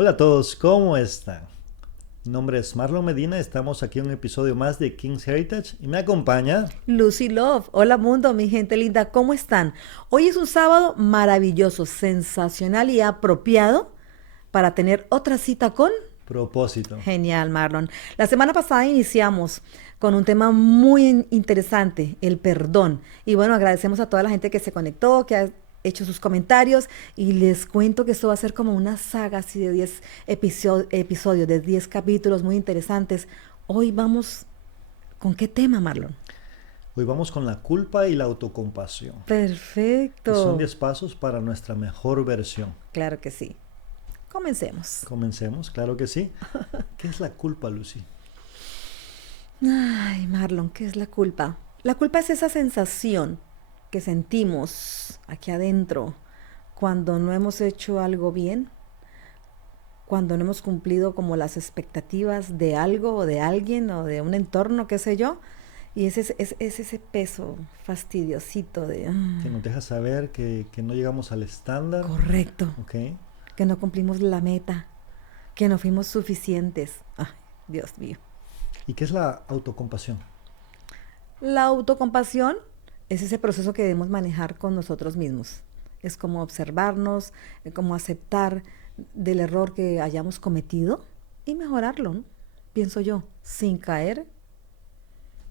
Hola a todos, ¿cómo están? Mi nombre es Marlon Medina, estamos aquí en un episodio más de King's Heritage y me acompaña. Lucy Love, hola mundo, mi gente linda, ¿cómo están? Hoy es un sábado maravilloso, sensacional y apropiado para tener otra cita con... Propósito. Genial, Marlon. La semana pasada iniciamos con un tema muy interesante, el perdón. Y bueno, agradecemos a toda la gente que se conectó, que ha hecho sus comentarios y les cuento que esto va a ser como una saga así de 10 episodios, de 10 capítulos muy interesantes. Hoy vamos, ¿con qué tema, Marlon? Hoy vamos con la culpa y la autocompasión, y son Perfecto. 10 pasos para nuestra mejor versión. Claro que sí. Comencemos. Comencemos, claro que sí. ¿Qué es la culpa, Lucy? Ay, Marlon, ¿qué es la culpa? La culpa es esa sensación que sentimos aquí adentro cuando no hemos hecho algo bien, cuando no hemos cumplido como las expectativas de algo o de alguien o de un entorno, qué sé yo. Y es ese peso fastidiosito de... Que nos deja saber que no llegamos al estándar, correcto, ¿ok? que no cumplimos la meta, que no fuimos suficientes. Ay, Dios mío. ¿Y qué es la autocompasión? La autocompasión es ese proceso que debemos manejar con nosotros mismos. Es como observarnos, como aceptar del error que hayamos cometido y mejorarlo, ¿no? Pienso yo, sin caer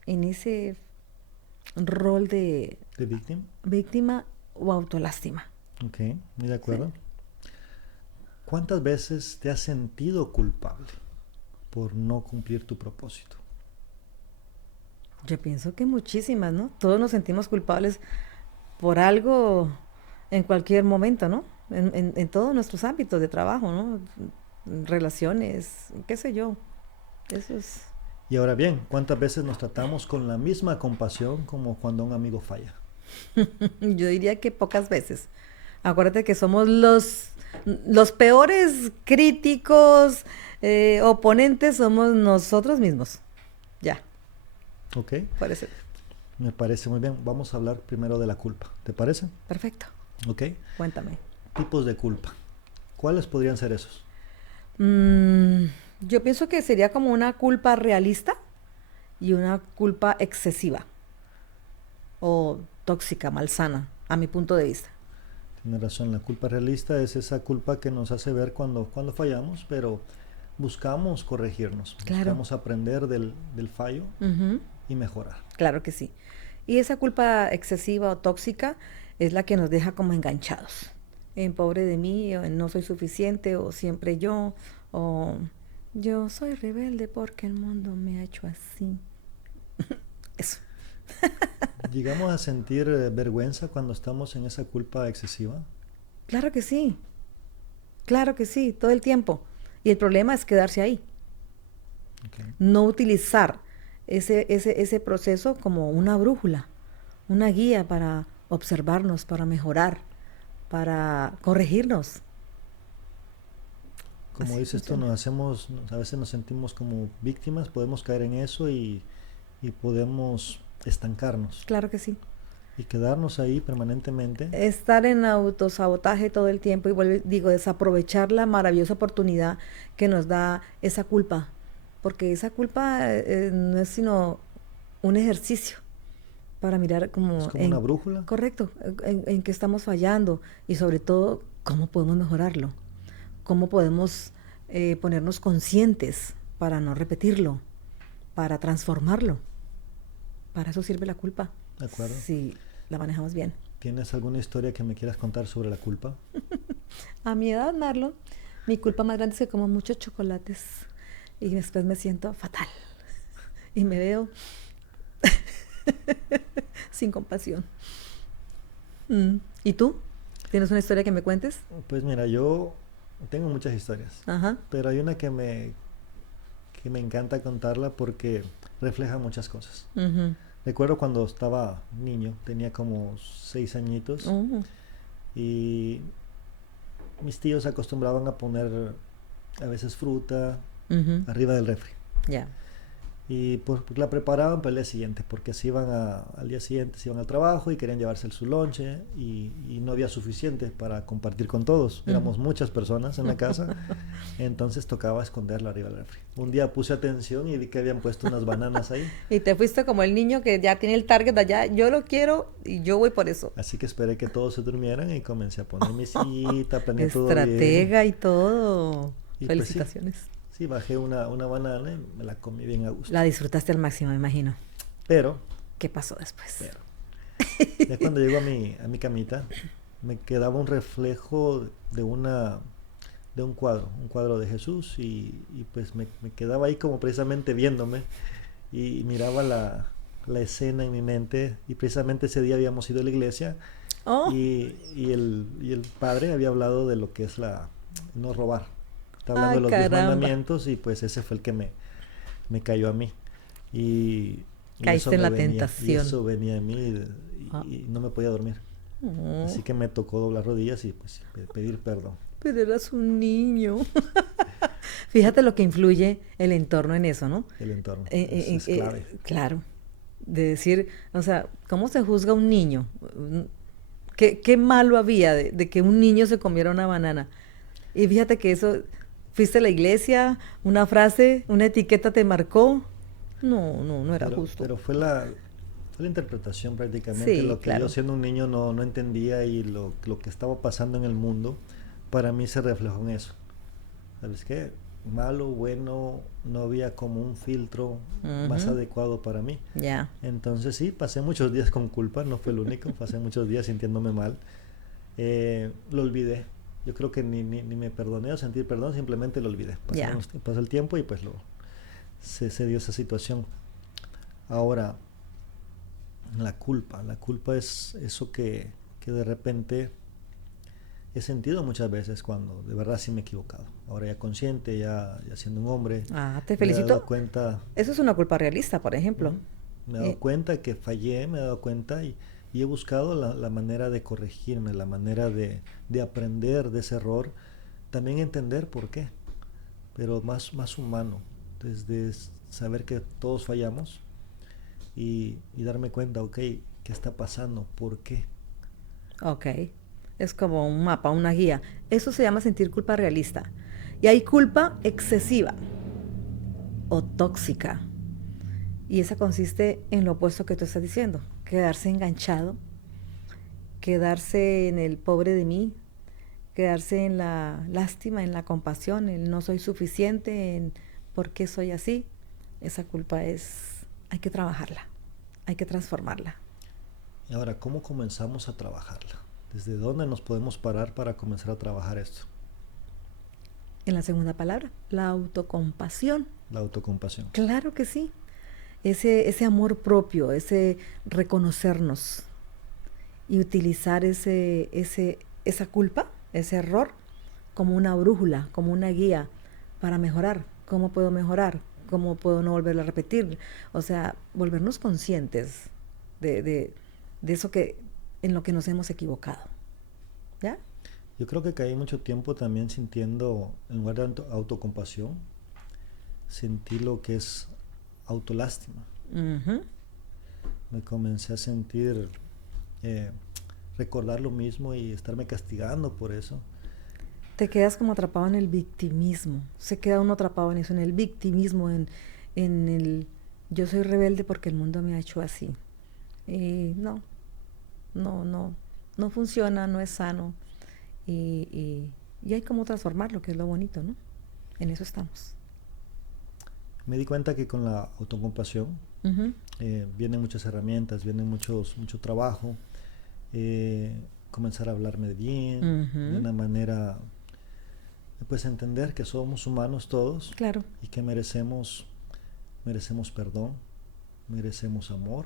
en ese rol de ¿De víctima? víctima o autolástima. Ok, muy de ¿Sí? acuerdo. ¿Cuántas veces te has sentido culpable por no cumplir tu propósito? Yo pienso que muchísimas, ¿no? Todos nos sentimos culpables por algo en cualquier momento, ¿no? En todos nuestros ámbitos de trabajo, ¿no? Relaciones, qué sé yo. Eso es. Y ahora bien, ¿cuántas veces nos tratamos con la misma compasión como cuando un amigo falla? Yo diría que pocas veces. Acuérdate que somos los peores críticos, oponentes, somos nosotros mismos. Ya, ¿Ok? parece. Me parece muy bien. Vamos a hablar primero de la culpa. ¿Te parece? Perfecto. ¿Ok? Cuéntame. Tipos de culpa. ¿Cuáles podrían ser esos? Mm, yo pienso que sería como una culpa realista y una culpa excesiva o tóxica, malsana, a mi punto de vista. Tienes razón, la culpa realista es esa culpa que nos hace ver cuando fallamos, pero buscamos corregirnos, Claro. buscamos aprender del fallo Ujú. y mejorar. Claro que sí. Y esa culpa excesiva o tóxica es la que nos deja como enganchados. En pobre de mí, o en no soy suficiente, o siempre yo, o yo soy rebelde porque el mundo me ha hecho así. Eso. Llegamos a sentir vergüenza cuando estamos en esa culpa excesiva. Claro que sí, todo el tiempo. Y el problema es quedarse ahí, Ok. no utilizar ese proceso como una brújula, una guía para observarnos, para mejorar, para corregirnos. Como Así dices tú, funciona. a veces nos sentimos como víctimas, podemos caer en eso y podemos estancarnos Claro que sí. y quedarnos ahí permanentemente. Estar en autosabotaje todo el tiempo y digo, desaprovechar la maravillosa oportunidad que nos da esa culpa, porque esa culpa no es sino un ejercicio para mirar Es como como una en, brújula. correcto, en qué estamos fallando y sobre todo cómo podemos mejorarlo, cómo podemos ponernos conscientes para no repetirlo, para transformarlo. Para eso sirve la culpa, ¿De acuerdo? si la manejamos bien. ¿Tienes alguna historia que me quieras contar sobre la culpa? A mi edad, Marlon, mi culpa más grande es que como muchos chocolates y después me siento fatal y me veo sin compasión. ¿Y tú? ¿Tienes una historia que me cuentes? Pues mira, yo tengo muchas historias, Ajá. pero hay una que me encanta contarla porque refleja muchas cosas. Ujú. Recuerdo cuando estaba niño, tenía como 6 añitos Oh, y mis tíos acostumbraban a poner a veces fruta ujú. arriba del refri. Ya. Y pues la preparaban para el día siguiente, porque al día siguiente se iban al trabajo y querían llevarse su lonche y no había suficiente para compartir con todos. Éramos muchas personas en la casa, entonces tocaba esconderla arriba del refri. Un día puse atención y vi que habían puesto unas bananas ahí, Y te fuiste como el niño que ya tiene el target de allá, yo lo quiero y yo voy por eso. así que esperé que todos se durmieran y comencé a poner mi sillita, planeé todo bien. Estratega y todo. Y pues sí, Felicitaciones. sí, bajé una banana y me la comí bien a gusto. La disfrutaste al máximo, me imagino. Pero, ¿Qué pasó después? pero, ya cuando llego a mi camita, me quedaba un reflejo de un cuadro de Jesús y pues me quedaba ahí como precisamente viéndome y miraba la escena en mi mente y precisamente ese día habíamos ido a la iglesia Oh, y el padre había hablado de lo que es no robar. Está hablando ay, de los 10 caramba. mandamientos y pues ese fue el que me cayó a mí. Y, y eso Caíste en me la venía, y tentación. eso venía a mí Ah, y no me podía dormir. oh, Así que me tocó doblar rodillas y pues pedir perdón, pero eras un niño. Fíjate lo que influye el entorno en eso, ¿no? el entorno. Es clave. Claro, de decir, o sea, ¿cómo se juzga a un niño? ¿Qué malo había de que un niño se comiera una banana? Y fíjate que eso, fuiste a la iglesia, una frase, una etiqueta te marcó. No, no, no era justo. Pero fue la interpretación prácticamente, Sí, lo que yo claro. siendo un niño no entendía y lo que estaba pasando en el mundo, para mí se reflejó en eso. ¿Sabes qué? Malo, bueno, no había como un filtro más Ujú, adecuado para mí. ya, Entonces sí, pasé muchos días con culpa, no fue el único, pasé muchos días sintiéndome mal. Lo olvidé. Yo creo que ni me perdoné o sentir perdón, simplemente lo olvidé. ya. Pasó el tiempo y pues se dio esa situación. Ahora, la culpa es eso que de repente he sentido muchas veces cuando de verdad sí me he equivocado. Ahora ya consciente, ya siendo un hombre, Ah, te me he dado felicito. cuenta. Eso es una culpa realista, por ejemplo. Ujú. Me he dado Eh, cuenta que fallé, me he dado cuenta y he buscado la manera de corregirme, la manera de aprender de ese error, también entender por qué, pero más humano, desde saber que todos fallamos y darme cuenta, ok, ¿qué está pasando? ¿Por qué? ok, es como un mapa, una guía. Eso se llama sentir culpa realista. Y hay culpa excesiva o tóxica. Y esa consiste en lo opuesto que tú estás diciendo, quedarse enganchado, quedarse en el pobre de mí, quedarse en la lástima, en la compasión, en no soy suficiente, en por qué soy así. Esa culpa hay que trabajarla, hay que transformarla. Y ahora, ¿cómo comenzamos a trabajarla? ¿Desde dónde nos podemos parar para comenzar a trabajar esto? En la segunda palabra, la autocompasión. La autocompasión. Claro que sí. Ese amor propio, ese reconocernos y utilizar esa culpa, ese error, como una brújula, como una guía para mejorar. ¿Cómo puedo mejorar? ¿Cómo puedo no volverlo a repetir? O sea, volvernos conscientes de, de, de eso en lo que nos hemos equivocado. ¿Ya? Yo creo que caí mucho tiempo también sintiendo, en lugar de autocompasión, sentí lo que es autolástima. Ujú. Me comencé a sentir, eh, recordar lo mismo y estarme castigando por eso. Te quedas como atrapado en el victimismo. Se queda uno atrapado en eso, en el victimismo, en el yo soy rebelde porque el mundo me ha hecho así. Y no, no, no, no funciona, no es sano. Y hay como transformarlo, que es lo bonito, ¿no? En eso estamos. Me di cuenta que con la autocompasión Ujú, vienen muchas herramientas, mucho trabajo, comenzar a hablarme bien, de ujú, una manera, pues entender que somos humanos todos claro, y que merecemos perdón, merecemos amor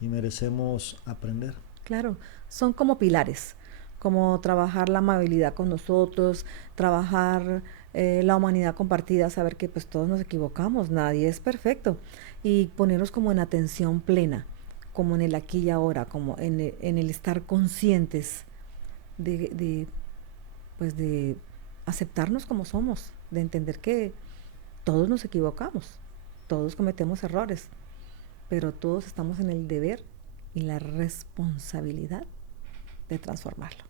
y merecemos aprender. claro. Son como pilares, como trabajar la amabilidad con nosotros, trabajar la humanidad compartida, saber que pues todos nos equivocamos, nadie es perfecto. Y ponernos como en atención plena, como en el aquí y ahora, como en el estar conscientes de, pues de aceptarnos como somos, de entender que todos nos equivocamos. Todos cometemos errores, pero todos estamos en el deber y la responsabilidad de transformarlo.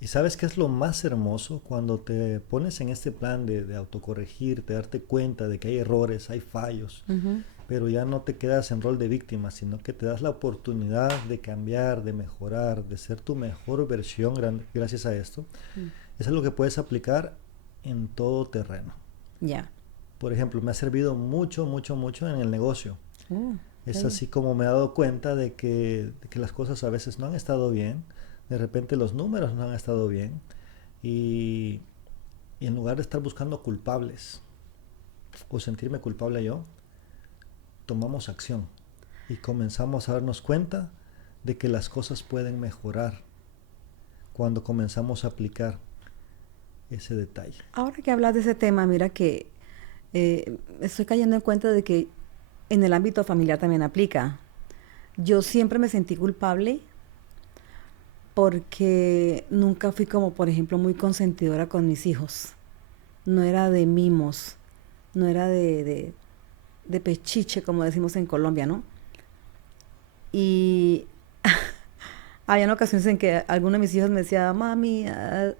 ¿Y sabes qué es lo más hermoso? Cuando te pones en este plan de autocorregirte, darte cuenta de que hay errores, hay fallos, Ujú. pero ya no te quedas en rol de víctima, sino que te das la oportunidad de cambiar, de mejorar, de ser tu mejor versión gracias a esto. Mm. Es algo que puedes aplicar en todo terreno. Ya. Por ejemplo, me ha servido mucho, mucho, mucho en el negocio. Qué Es bien. así como me he dado cuenta de que las cosas a veces no han estado bien, de repente los números no han estado bien, y, y en lugar de estar buscando culpables o sentirme culpable yo, tomamos acción y comenzamos a darnos cuenta de que las cosas pueden mejorar cuando comenzamos a aplicar ese detalle. Ahora que hablas de ese tema, mira que estoy cayendo en cuenta de que en el ámbito familiar también aplica. Yo siempre me sentí culpable porque nunca fui como, por ejemplo, muy consentidora con mis hijos. No era de mimos, no era de pechiche, como decimos en Colombia, ¿no? Y había ocasiones en que alguno de mis hijos me decía, mami,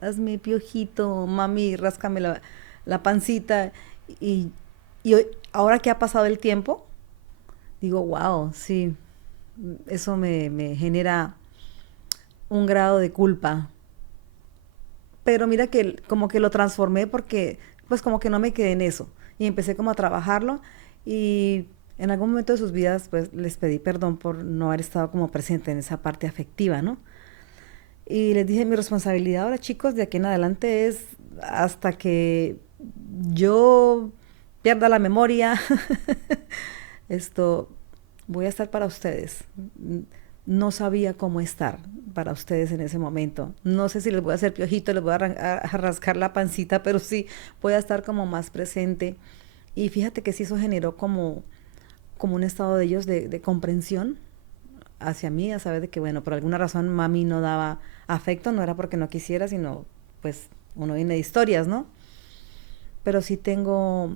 hazme piojito, mami, ráscame la pancita. Y, y ahora que ha pasado el tiempo, digo, wow, sí, eso me genera un grado de culpa. Pero mira que como que lo transformé porque pues como que no me quedé en eso. Y empecé como a trabajarlo y en algún momento de sus vidas pues les pedí perdón por no haber estado como presente en esa parte afectiva, ¿no? Y les dije, mi responsabilidad ahora, chicos, de aquí en adelante es hasta que yo pierda la memoria, esto, voy a estar para ustedes. No sabía cómo estar para ustedes en ese momento. No sé si les voy a hacer piojito, les voy a rascar la pancita, pero sí voy a estar como más presente. Y fíjate que sí eso generó como un estado de ellos de comprensión hacia mí, a saber de que, bueno, por alguna razón mami no daba afecto, no era porque no quisiera, sino pues uno viene de historias, ¿no? Pero sí tengo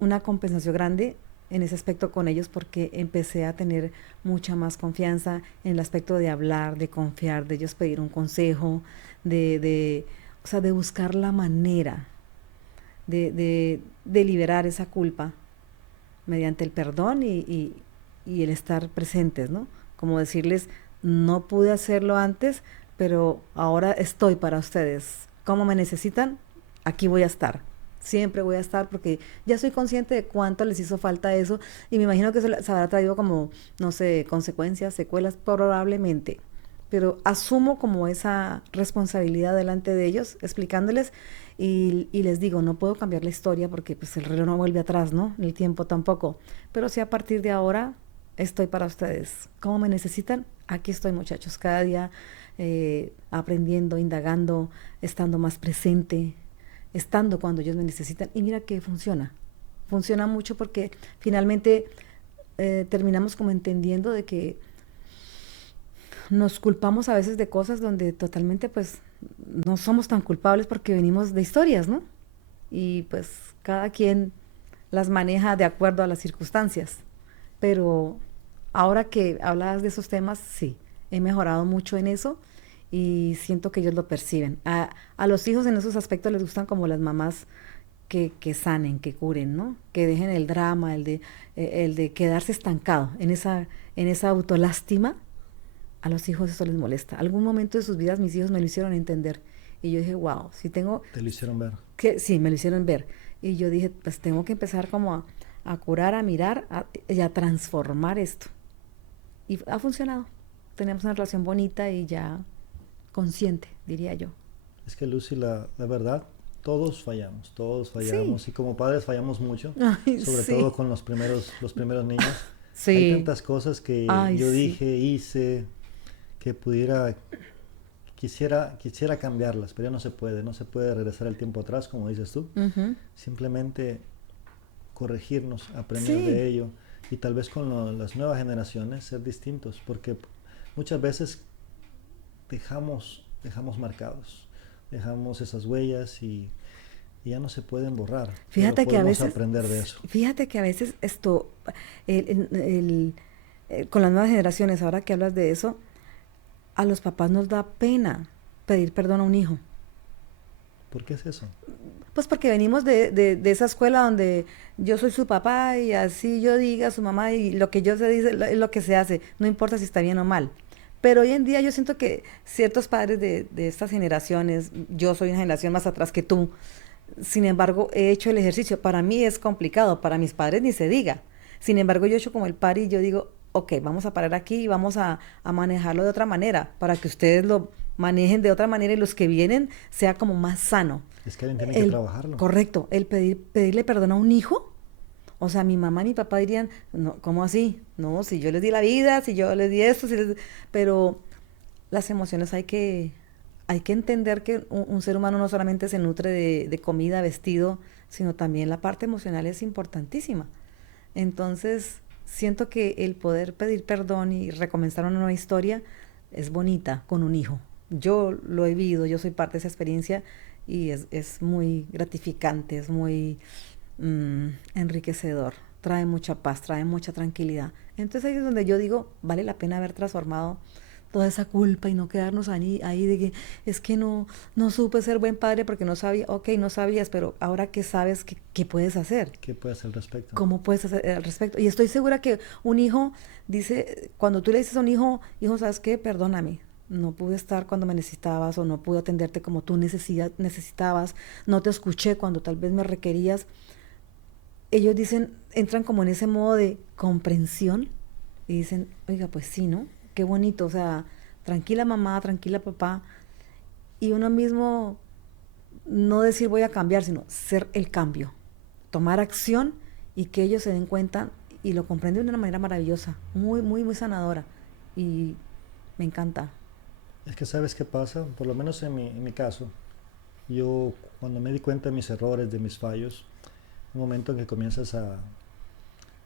una compensación grande en ese aspecto con ellos porque empecé a tener mucha más confianza en el aspecto de hablar, de confiar, de ellos pedir un consejo, o sea, de buscar la manera de liberar esa culpa mediante el perdón y el estar presentes, ¿no? Como decirles, no pude hacerlo antes, pero ahora estoy para ustedes. ¿Cómo me necesitan? Aquí voy a estar. Siempre voy a estar porque ya soy consciente de cuánto les hizo falta eso y me imagino que se habrá traído como, no sé, consecuencias, secuelas, probablemente. Pero asumo como esa responsabilidad delante de ellos, explicándoles y les digo, no puedo cambiar la historia porque pues el reloj no vuelve atrás, ¿no? El tiempo tampoco. Pero sí a partir de ahora estoy para ustedes. ¿Cómo me necesitan? Aquí estoy, muchachos, cada día aprendiendo, indagando, estando más presente, estando cuando ellos me necesitan. Y mira que funciona. Funciona mucho porque finalmente terminamos como entendiendo de que nos culpamos a veces de cosas donde totalmente pues no somos tan culpables porque venimos de historias, ¿no? Y pues cada quien las maneja de acuerdo a las circunstancias. Pero ahora que hablabas de esos temas, sí, he mejorado mucho en eso y siento que ellos lo perciben. A los hijos en esos aspectos les gustan como las mamás que sanen, que curen, ¿no? Que dejen el drama, el de quedarse estancado en esa autolástima. A los hijos eso les molesta. Algún momento de sus vidas mis hijos me lo hicieron entender. Y yo dije, wow, si tengo Te lo hicieron ver. que, sí, me lo hicieron ver. Y yo dije, pues tengo que empezar como a curar, a mirar y a transformar esto. Y ha funcionado. Tenemos una relación bonita y ya consciente, diría yo. Es que Lucy, la verdad, todos Sí. fallamos y como padres fallamos mucho, Ay, sobre todo sí. con los primeros niños. Hay Sí. tantas cosas que Ay, yo sí. dije, hice, que quisiera cambiarlas, pero ya no se puede regresar el tiempo atrás, como dices tú. Ujú. Simplemente corregirnos, aprender Sí. de ello y tal vez con las nuevas generaciones ser distintos, porque muchas veces dejamos marcados, dejamos esas huellas y y ya no se pueden borrar, pero Fíjate que a podemos veces, aprender de eso. fíjate que a veces con las nuevas generaciones, ahora que hablas de eso, a los papás nos da pena pedir perdón a un hijo. ¿Por qué es eso? Pues porque venimos de esa escuela donde yo soy su papá y así yo diga su mamá y lo que yo se dice es lo que se hace, no importa si está bien o mal. Pero hoy en día yo siento que ciertos padres de estas generaciones, yo soy una generación más atrás que tú, sin embargo he hecho el ejercicio, para mí es complicado, para mis padres ni se diga. Sin embargo yo he hecho como el par y yo digo, ok, vamos a parar aquí y vamos a manejarlo de otra manera, para que ustedes lo manejen de otra manera y los que vienen sea como más sano. Es que alguien tiene que El, trabajarlo. correcto, el pedirle perdón a un hijo, o sea, mi mamá y mi papá dirían, no, ¿cómo así? No, si yo les di la vida, si yo les di esto, pero las emociones hay que entender que un ser humano no solamente se nutre de comida, vestido, sino también la parte emocional es importantísima. Entonces, siento que el poder pedir perdón y recomenzar una nueva historia es bonita con un hijo. Yo lo he vivido, yo soy parte de esa experiencia y es muy gratificante, es muy enriquecedor, trae mucha paz, trae mucha tranquilidad. Entonces ahí es donde yo digo, vale la pena haber transformado toda esa culpa y no quedarnos ahí de que es que no supe ser buen padre porque no sabía, ok, no sabías, pero ahora que sabes, ¿qué puedes hacer? ¿Qué puede hacer al respecto? ¿Cómo puedes hacer al respecto? Y estoy segura que un hijo dice, cuando tú le dices a un hijo, hijo, ¿sabes qué? Perdóname, no pude estar cuando me necesitabas o no pude atenderte como tú necesitabas, no te escuché cuando tal vez me requerías. Ellos dicen, entran como en ese modo de comprensión y dicen, oiga, pues sí, ¿no? Qué bonito, o sea, tranquila mamá, tranquila papá. Y uno mismo no decir voy a cambiar, sino ser el cambio, tomar acción y que ellos se den cuenta y lo comprenden de una manera maravillosa, muy, muy, muy sanadora. Y me encanta. Es que sabes qué pasa, por lo menos en mi caso, yo cuando me di cuenta de mis errores, de mis fallos, un momento en que comienzas a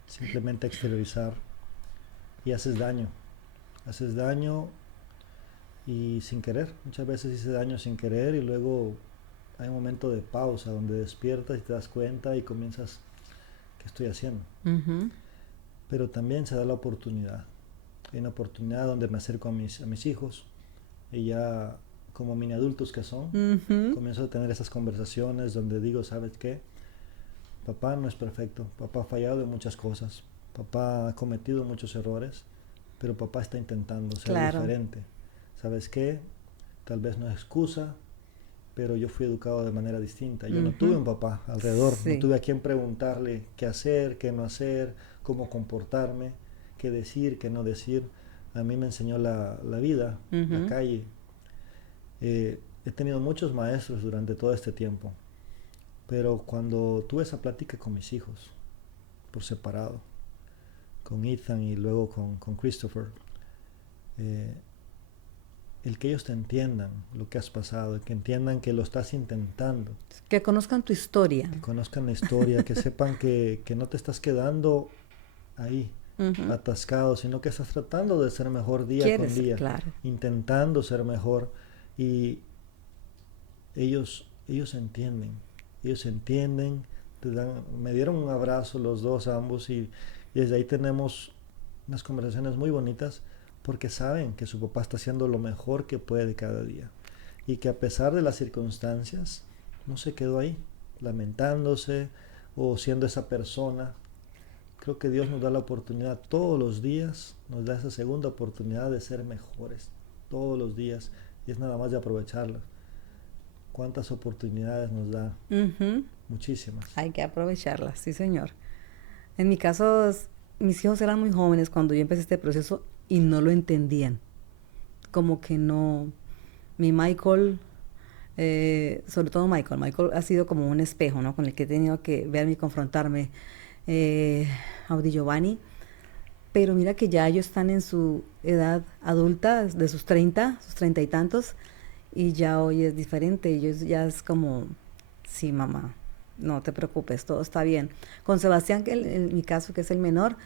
simplemente exteriorizar y haces daño y sin querer, muchas veces hice daño sin querer y luego hay un momento de pausa donde despiertas y te das cuenta y comienzas, ¿qué estoy haciendo? Ujú, Pero también se da la oportunidad, hay una oportunidad donde me acerco a mis hijos y ya como mini adultos que son, ujú. comienzo a tener esas conversaciones donde digo, ¿sabes qué? Papá no es perfecto, papá ha fallado en muchas cosas, papá ha cometido muchos errores, pero papá está intentando ser Claro. diferente. ¿Sabes qué? Tal vez no es excusa, pero yo fui educado de manera distinta. Yo no tuve Ujú. un papá alrededor, no Sí. tuve a quien preguntarle qué hacer, qué no hacer, cómo comportarme, qué decir, qué no decir. A mí me enseñó la vida, la Ujú. calle. He tenido muchos maestros durante todo este tiempo, pero cuando tuve esa plática con mis hijos, por separado, con Ethan y luego con Christopher, eh, el que ellos te entiendan lo que has pasado, el que entiendan que lo estás intentando, Que conozcan tu historia. que conozcan la historia, que sepan que no te estás quedando ahí Ujú. atascado, sino que estás tratando de ser mejor día con Quieres, día, claro. intentando ser mejor y ellos entienden, me dieron un abrazo los dos ambos y desde ahí tenemos unas conversaciones muy bonitas porque saben que su papá está haciendo lo mejor que puede cada día y que a pesar de las circunstancias no se quedó ahí lamentándose o siendo esa persona. Creo que Dios nos da la oportunidad todos los días, nos da esa segunda oportunidad de ser mejores todos los días y es nada más de aprovecharla. ¿Cuántas oportunidades nos da? Ujú. Muchísimas. Hay que aprovecharlas, sí, señor. En mi caso, mis hijos eran muy jóvenes cuando yo empecé este proceso y no lo entendían. Como que no. Mi Michael, sobre todo Michael, Michael ha sido como un espejo, ¿no? Con el que he tenido que verme y confrontarme. Eh, Audi Giovanni. Pero mira que ya ellos están en su edad adulta, de sus 30, sus 30 y tantos, y ya hoy es diferente. Ellos ya es como, sí, mamá, no te preocupes, todo está bien. Con Sebastián, que en mi caso, que es el menor,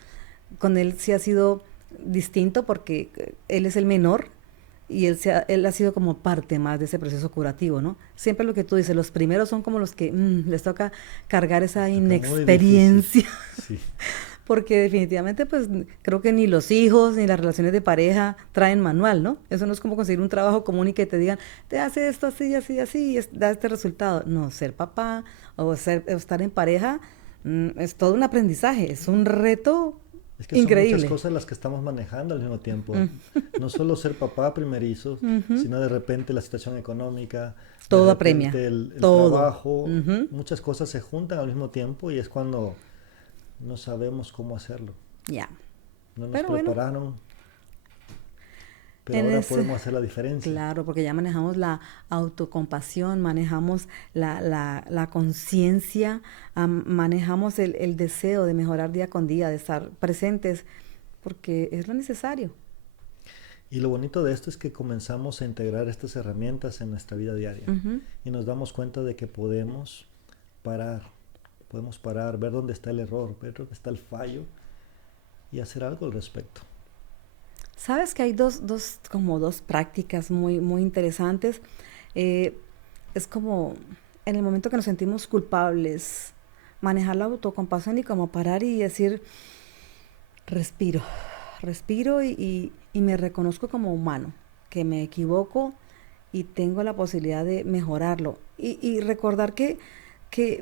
con él sí ha sido distinto porque él es el menor y él ha sido como parte más de ese proceso curativo, ¿no? Siempre lo que tú dices, los primeros son como los que les toca cargar esa Está muy difícil. inexperiencia, Sí. porque definitivamente pues creo que ni los hijos ni las relaciones de pareja traen manual, ¿no? Eso no es como conseguir un trabajo común y que te digan, te hace esto así, así, así, y da este resultado. No, ser papá o estar en pareja es todo un aprendizaje, es un reto Es que son muchas increíble. cosas las que estamos manejando al mismo tiempo. Mm, No solo ser papá primerizo, ujú. sino de repente la situación económica, de Todo apremia, repente el todo. trabajo, Ujú. muchas cosas se juntan al mismo tiempo y es cuando no sabemos cómo hacerlo. Ya. No nos Pero bueno, prepararon, pero en ahora ese, podemos hacer la diferencia. claro, porque ya manejamos la autocompasión, manejamos la conciencia, manejamos el deseo de mejorar día con día, de estar presentes, porque es lo necesario. Y lo bonito de esto es que comenzamos a integrar estas herramientas en nuestra vida diaria Ujú. y nos damos cuenta de que parar, podemos parar, ver dónde está el error, ver dónde está el fallo y hacer algo al respecto. Sabes que hay como dos prácticas muy interesantes. Eh, es como en el momento que nos sentimos culpables, manejar la autocompasión y como parar y decir, respiro, respiro y me reconozco como humano, que me equivoco y tengo la posibilidad de mejorarlo. Y recordar que,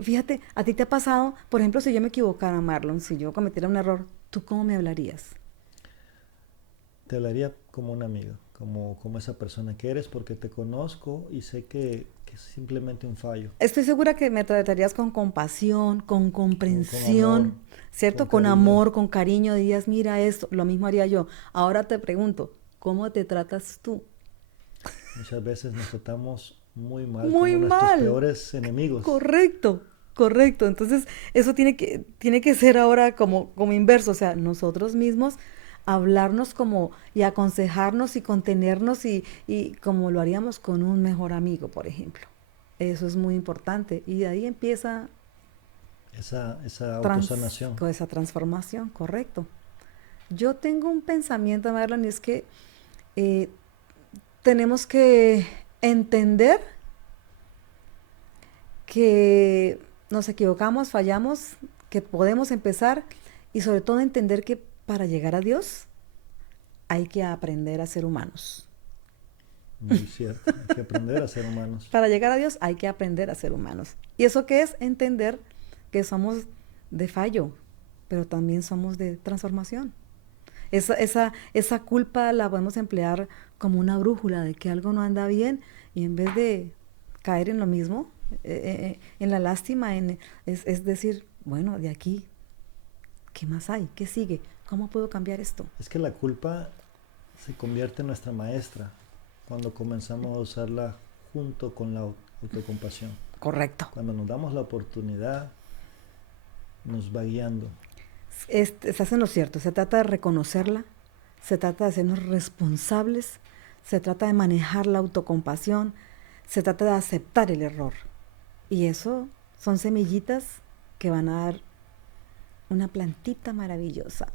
fíjate, a ti te ha pasado, por ejemplo, si yo me equivocara, Marlon, si yo cometiera un error, ¿tú cómo me hablarías? Te hablaría como una amiga, como esa persona que eres porque te conozco y sé que es simplemente un fallo, Estoy segura que me tratarías con compasión, con con amor, comprensión, con ¿cierto? Con cariño. amor, con cariño, dirías, mira esto, lo mismo haría yo. Ahora te pregunto, ¿cómo te tratas tú? Muchas veces nos tratamos muy mal, Muy como nuestros mal. peores enemigos. Correcto, correcto. Entonces, eso tiene que ser ahora como inverso, o sea, nosotros mismos hablarnos como y aconsejarnos y contenernos y como lo haríamos con un mejor amigo, por ejemplo. Eso es muy importante. Y de ahí empieza Esa autosanación. con esa transformación, correcto. Yo tengo un pensamiento, Marlon, y es que eh, tenemos que entender que nos equivocamos, fallamos, que podemos empezar y sobre todo entender que para llegar a Dios hay que aprender a ser humanos. Muy cierto. Hay que aprender a ser humanos. Para llegar a Dios hay que aprender a ser humanos. ¿Y eso qué es? Entender que somos de fallo, pero también somos de transformación. Esa culpa la podemos emplear como una brújula de que algo no anda bien y en vez de caer en lo mismo, en la lástima, es decir, bueno, de aquí, ¿qué más hay? ¿Qué sigue? ¿Cómo puedo cambiar esto? Es que la culpa se convierte en nuestra maestra cuando comenzamos a usarla junto con la autocompasión. Correcto. Cuando nos damos la oportunidad, nos va guiando. Estás en lo cierto. Se trata de reconocerla, se trata de hacernos responsables, se trata de manejar la autocompasión, se trata de aceptar el error. Y eso son semillitas que van a dar una plantita maravillosa.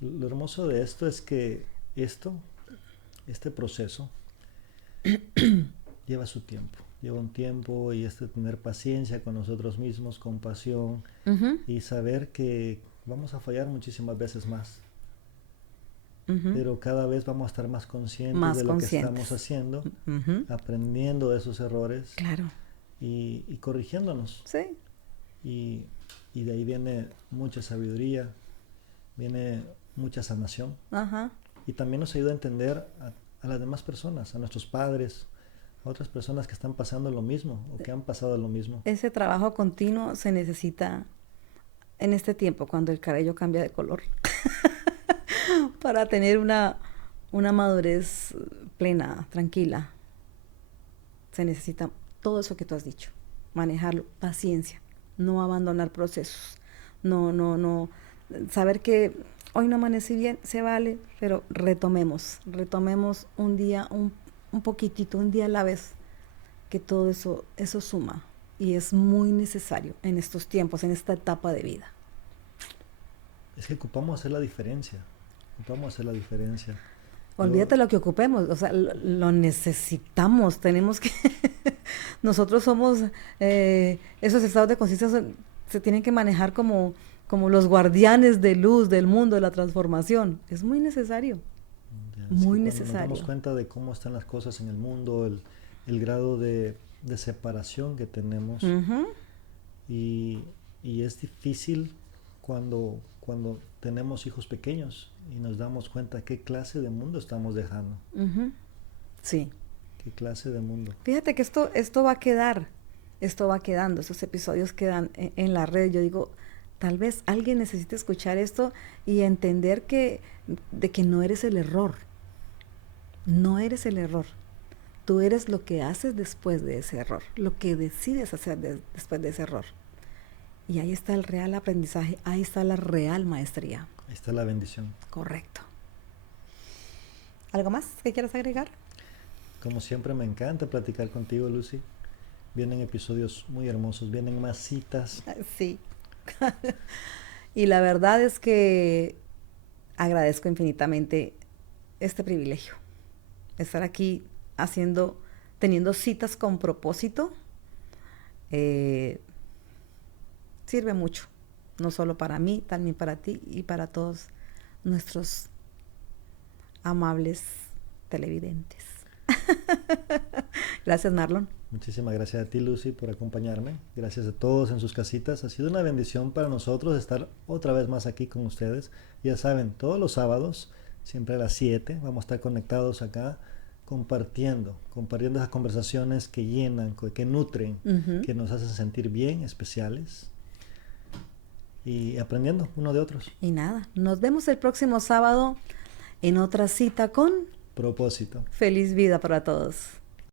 Lo hermoso de esto es que este proceso, lleva su tiempo. Lleva un tiempo y tener paciencia con nosotros mismos, compasión Ujú, y saber que vamos a fallar muchísimas veces más, ujú. pero cada vez vamos a estar más conscientes Más de lo que estamos conscientes. haciendo, Ujú. aprendiendo de esos errores Claro. y corrigiéndonos. Sí. Y, y de ahí viene mucha sabiduría, viene mucha sanación Ajá. y también nos ayuda a entender a las demás personas, a nuestros padres, a otras personas que están pasando lo mismo o que han pasado lo mismo. Ese trabajo continuo se necesita en este tiempo, cuando el cabello cambia de color, para tener una madurez plena, tranquila. Se necesita todo eso que tú has dicho. Manejarlo, paciencia, no abandonar procesos, no. Saber que hoy no amanecí bien, se vale, pero retomemos un día, un poquitito, un día a la vez, que todo eso suma y es muy necesario en estos tiempos, en esta etapa de vida. Es que ocupamos hacer la diferencia, ocupamos hacer la diferencia. Olvídate lo que ocupemos, o sea, lo necesitamos, tenemos que, nosotros somos, esos estados de conciencia se tienen que manejar como los guardianes de luz del mundo, de la transformación. Es muy necesario, Ya, es que muy cuando nos damos necesario. cuenta de cómo están las cosas en el mundo, el grado de separación que tenemos, Ujú, y, y es difícil cuando tenemos hijos pequeños y nos damos cuenta qué clase de mundo estamos dejando, ujú. Sí. qué clase de mundo. Fíjate que esto va a quedar, esto va quedando, estos episodios quedan en la red. Yo digo, tal vez alguien necesite escuchar esto y entender de que no eres el error, no eres el error. Tú eres lo que haces después de ese error, lo que decides hacer después de ese error. Y ahí está el real aprendizaje, ahí está la real maestría. Ahí está la bendición. Correcto. ¿Algo más que quieras agregar? Como siempre me encanta platicar contigo, Lucy. Vienen episodios muy hermosos, vienen más citas. Sí. Y la verdad es que agradezco infinitamente este privilegio, estar aquí teniendo citas con propósito, eh, sirve mucho, no solo para mí, también para ti y para todos nuestros amables televidentes. Gracias, Marlon. Muchísimas gracias a ti, Lucy, por acompañarme. Gracias a todos en sus casitas. Ha sido una bendición para nosotros estar otra vez más aquí con ustedes. Ya saben, todos los sábados, siempre a las 7, vamos a estar conectados acá compartiendo esas conversaciones que llenan, que nutren, Ujú. que nos hacen sentir bien, especiales y aprendiendo uno de otros. Y nada, nos vemos el próximo sábado en otra cita con Propósito. Feliz Vida para todos.